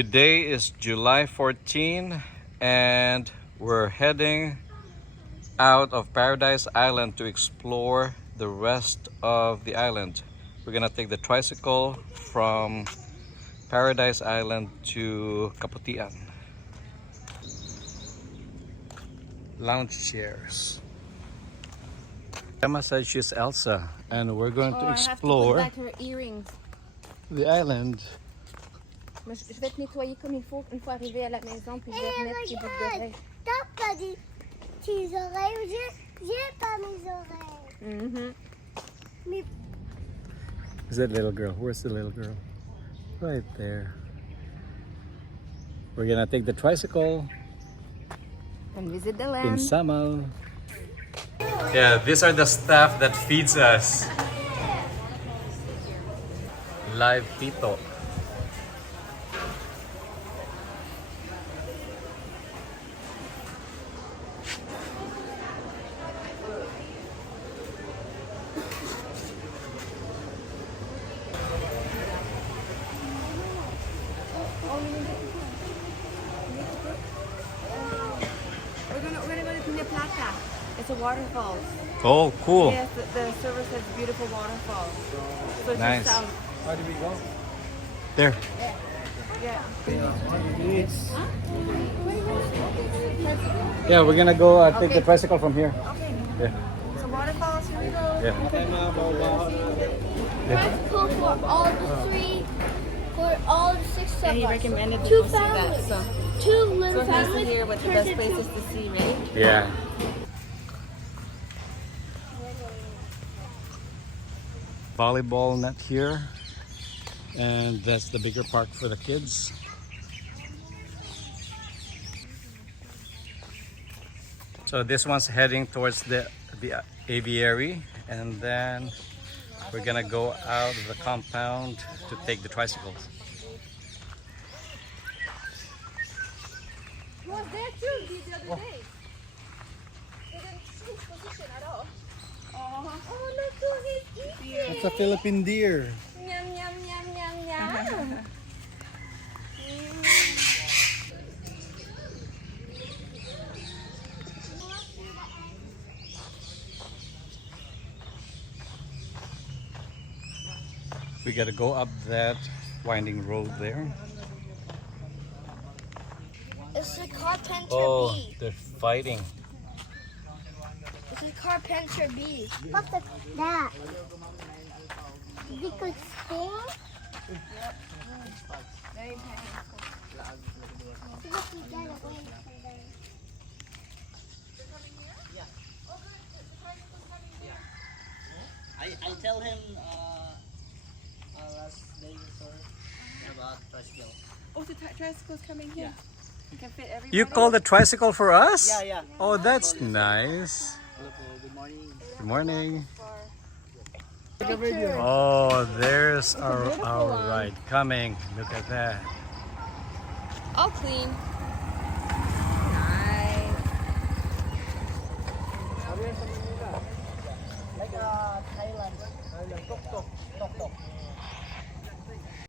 Today is July 14 and we're heading out of Paradise Island to explore the rest of the island. We're gonna take the tricycle from Paradise Island to Kaputian. Lounge chairs. Emma said she's Elsa and we're going to explore I have to put back her earrings. the island. Je vais te nettoyer comme il faut une fois arrivé à la maison puis je vais remettre tes boucles d'oreilles. T'as pas dit tes oreilles, j'ai pas mes oreilles. Mais Is that little girl? Where's the little girl? Right there. We're gonna take the tricycle And visit the in land. Samal. Yeah, these are the staff that feeds us. Live Tito. We're gonna go to Pina Plata. It's a waterfall. Oh, cool. Yes, the service has beautiful waterfalls. So it's Nice. just, How do we go? There. yeah. Yeah, we're gonna go take the tricycle from here. Okay. Yeah. So waterfalls, here we go. Yeah. tricycle for all the three, for all the six of us. And he recommended to Two go see that. families. So Two little it's nice to families. hear what the turned best into- places to see, right? Yeah. Volleyball net here, and that's the bigger park for the kids. So this one's heading towards the aviary, and then we're gonna go out of the compound to take the tricycles. Was there too the other day? They didn't change position at all. Oh, look who he's eating. It's a Philippine deer. Yum, yum, yum, yum, yum. We gotta go up that winding road there. It's a carpenter Oh, bee. they're fighting. It's a carpenter bee. What's that? They could sting? Very painful. Look, we get away from them. I tell him last day before about tricycle. Oh, the tricycle's coming here. You can fit everybody. You called the tricycle for us? Yeah. Oh, that's nice. Hello po, good morning. Good morning. Picture. Oh, there's our ride coming. Look at that. All clean.